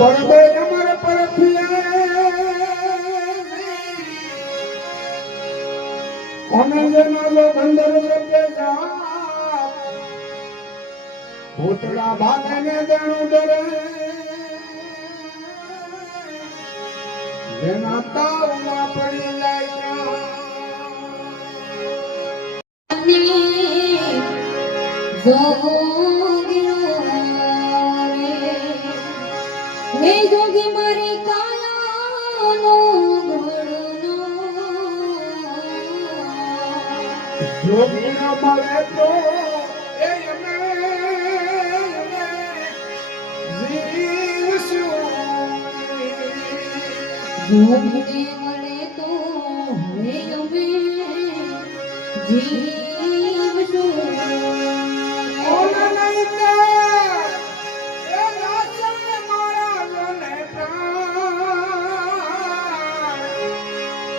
પડબે અમારે પરફિયા અમે જનાલો બંદર સત્ય જા ભૂતડા ભાગે ને દેણું ડરે. જેના તાવમાં પડી જાય હે જોગી મારી કાયાનો ઘોડનો જોગી ન મળે તો એ અમે જીવશું મળે તો હવે અમે જીવશું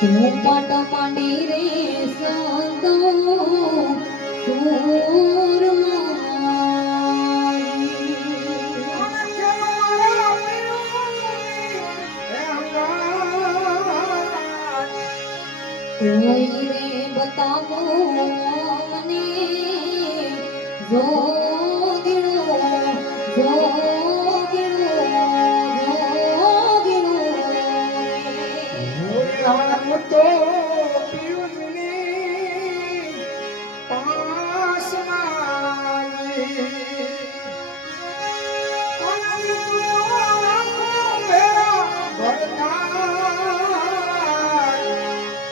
ચોપાટ માંડી રે સંતો સુરમાઈ કોઈને બતાવો મને જોગીણો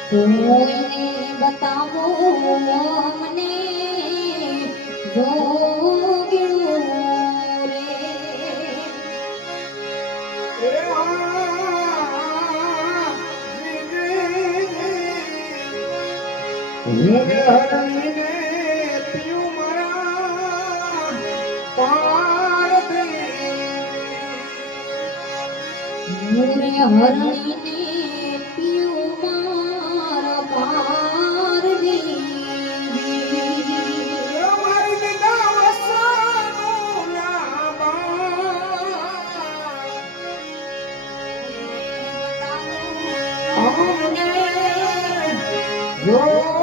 કોઈને બતાવો મને જોગીણો રે અમને જો